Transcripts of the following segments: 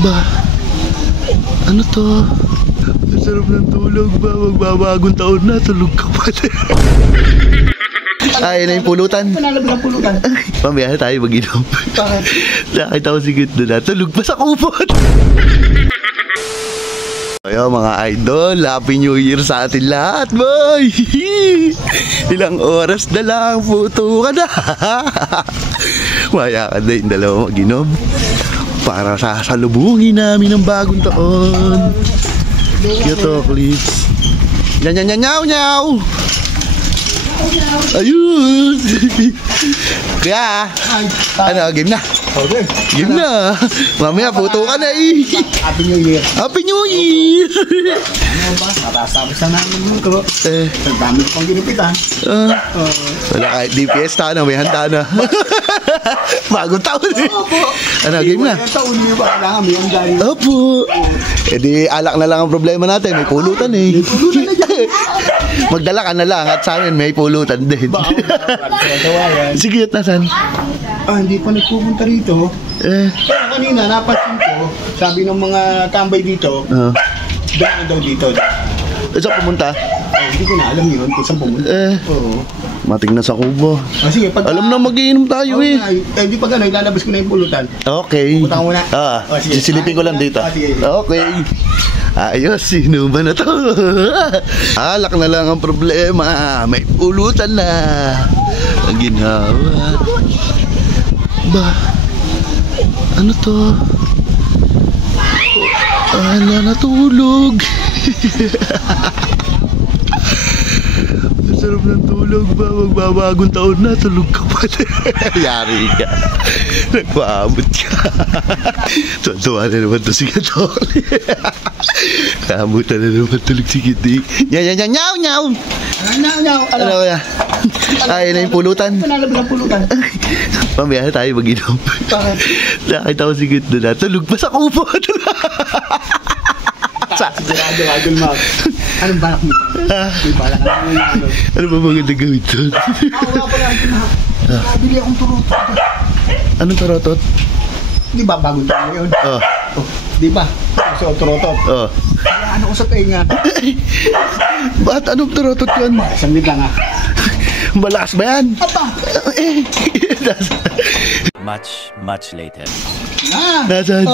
Ba, ano to? Ang sarap ng tulog ba? Magbabagong taon na, tulog ka pa din. Ay, na yung pulutan. Panalab ng pulutan. Mamaya tayo mag-inom. Bakit? Nakita ko si Gito na, tulog pa sa kupon. Ayo mga idol, Happy New Year sa atin lahat, boy! Ilang oras na lang, puto ka na. Maya ka na yung dalawa mag-inom para sasalubungin namin ng bagong taon. Kyoto clips. Nyaw! Ayun! Kaya, ano, game na? Okay. Game na! Mamaya, puto ka na eh! Happy New Year. Happy New Year! Ano ba? Natasabos na namin ito. Ang dami pang ginupitan. Wala kahit di fiesta na, may handa na. Bagong taon eh. Ano, game na? Taon niyo ba? Kailangan may handa rin. Opo. E di alak na lang ang problema natin, may pulutan eh. Magdala ka na lang at sa amin may pulutan din. Sige, at nasan? Hindi pa nagpupunta rito. Pero kanina napansin ko, sabi ng mga tambay dito, daan daw dito. Saan pumunta? Hindi ko na alam yun kung saan pumunta. Oo. Mating na sa kubo. Sige, pag Alam na mag-iinom tayo eh. Hindi pa gano'n, ilalabas ko na yung pulutan. Okay. Pupunta ka muna. Sige. Sisilipin ko lang dito. Sige. Okay. Ayos, sino ba na to? Alak na lang ang problema. May pulutan na. Ang ginawa. Ba, ano to? Natulog. Ang sarap ng tulog ba? Magbabagong taon na, tulog ka pa din. Yari ka. Nagpaabot ka. Tuwa na naman to si Katoli. Kamutan na naman tulog si Kitty. Nyaw! Ano kaya? Ay, na yung pulutan. Panalab ng pulutan. Mamaya tayo mag-inom. Bakit? Nakita ko si Kitty na, tulog pa sa kupon. Sigurado, Idol Mac. Anong balak mo? May balak na naman. Ano ba maganda gawin doon? Wala pala, Idol Mac. Nabili akong turotot. Anong turotot? Di ba bagong taon yun? Di ba? So, turotot. Ano ko sa tenga? Ba't anong turotot yun? Sandit lang ah. Malakas ba yan? Apa? Much later. Nasaan?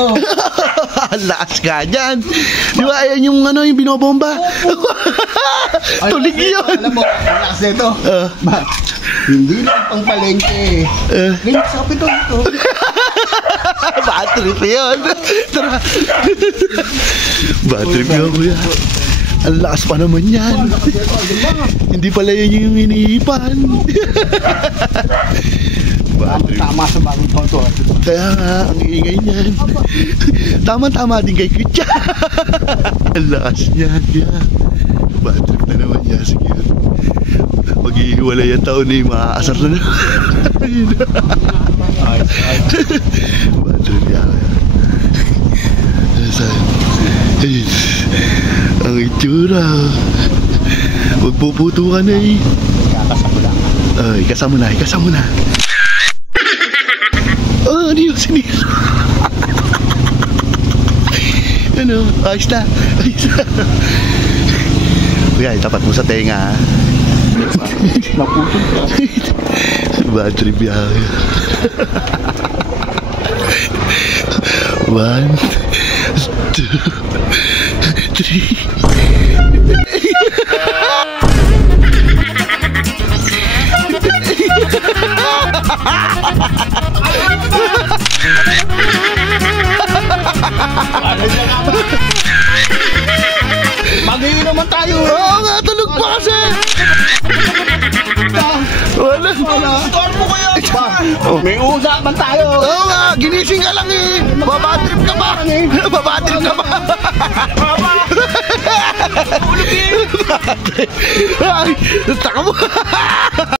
Lakas ka dyan. Di ba ayan yung ano, yung binobomba? Tulig yun. Alam mo, lakas nito. Hindi lang pang palengke. Ganyan sa kapito ito. Bad trip yun. Tara. Bad trip yun, kuya. Ang lakas pa naman yan. Hindi pala yun yung iniipan. Tama sa bagong taon to. Kaya nga, ang ingay niyan. Tama-tama din kay Kutya. Ang lakas niyan. Bad trip na naman niya. Sige. Mag-iiwalay ang taon eh. Maaasar na naman. Bad trip niya. Ang itsura. Magpuputo ka na eh. Kakasama lang. Ikasama na. Ano yung sinira? Ano? Ayos na. Kuya, itapat mo sa tenga. Naputol ka. Bad trip yan. 1, 2, 3. Mag-iwi naman tayo. Oo nga, tulog pa kasi. Wala. Storm mo kaya. May usapan tayo. Oo nga, ginising ka lang eh. Babatrip ka ba? Babatrip ka ba? Ay, taka mo.